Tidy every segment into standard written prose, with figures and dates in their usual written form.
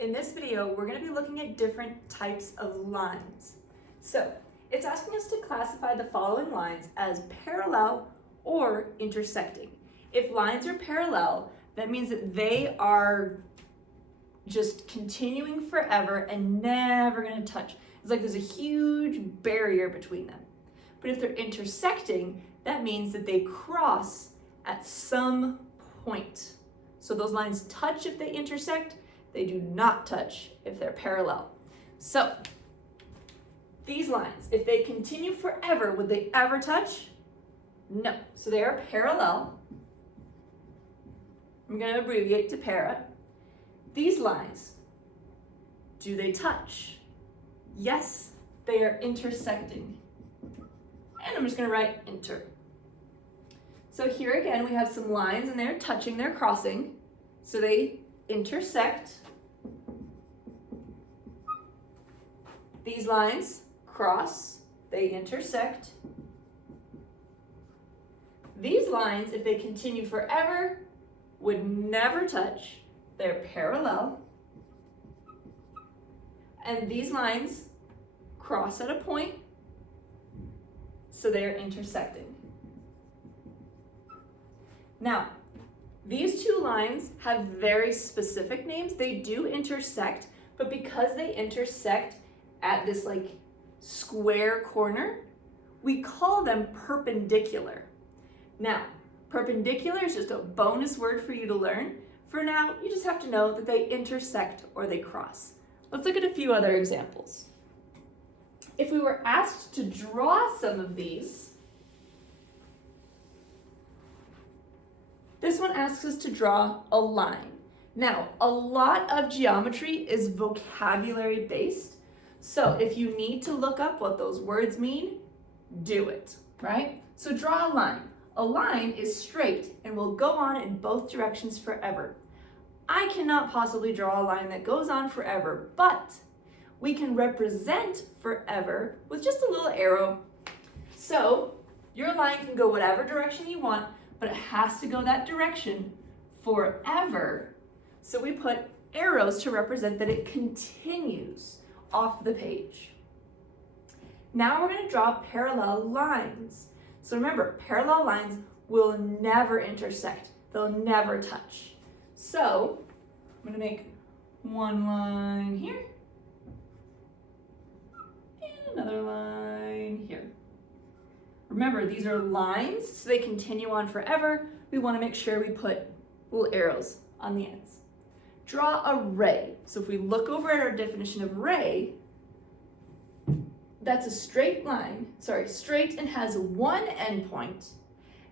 In this video, we're going to be looking at different types of lines. So, it's asking us to classify the following lines as parallel or intersecting. If lines are parallel, that means that they are just continuing forever and never going to touch. It's like there's a huge barrier between them. But if they're intersecting, that means that they cross at some point. So those lines touch if they intersect, they do not touch if they're parallel. So these lines, if they continue forever, would they ever touch? No. So they are parallel. I'm going to abbreviate to para. These lines, do they touch? Yes, they are intersecting. And I'm just going to write inter. So here again, we have some lines and they're touching, they're crossing. So they intersect. These lines cross, they intersect. These lines, if they continue forever, would never touch. They're parallel. And these lines cross at a point, so they're intersecting. Now, these two lines have very specific names. They do intersect, but because they intersect at this like square corner, we call them perpendicular. Now, perpendicular is just a bonus word for you to learn. For now, you just have to know that they intersect or they cross. Let's look at a few other examples. If we were asked to draw some of these, this one asks us to draw a line. Now, a lot of geometry is vocabulary based, so if you need to look up what those words mean, do it, right? So draw a line. A line is straight and will go on in both directions forever. I cannot possibly draw a line that goes on forever, but we can represent forever with just a little arrow. So your line can go whatever direction you want, but it has to go that direction forever. So we put arrows to represent that it continues off the page. Now we're going to draw parallel lines. So remember, parallel lines will never intersect. They'll never touch. So I'm going to make one line here and another line here. Remember, these are lines, so they continue on forever. We want to make sure we put little arrows on the ends. Draw a ray. So if we look over at our definition of ray, that's a straight line, straight and has one endpoint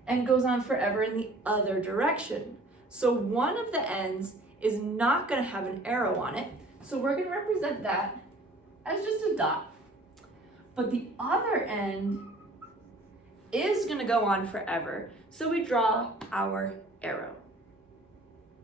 and goes on forever in the other direction. So one of the ends is not going to have an arrow on it, so we're going to represent that as just a dot. But the other end is going to go on forever, so we draw our arrow.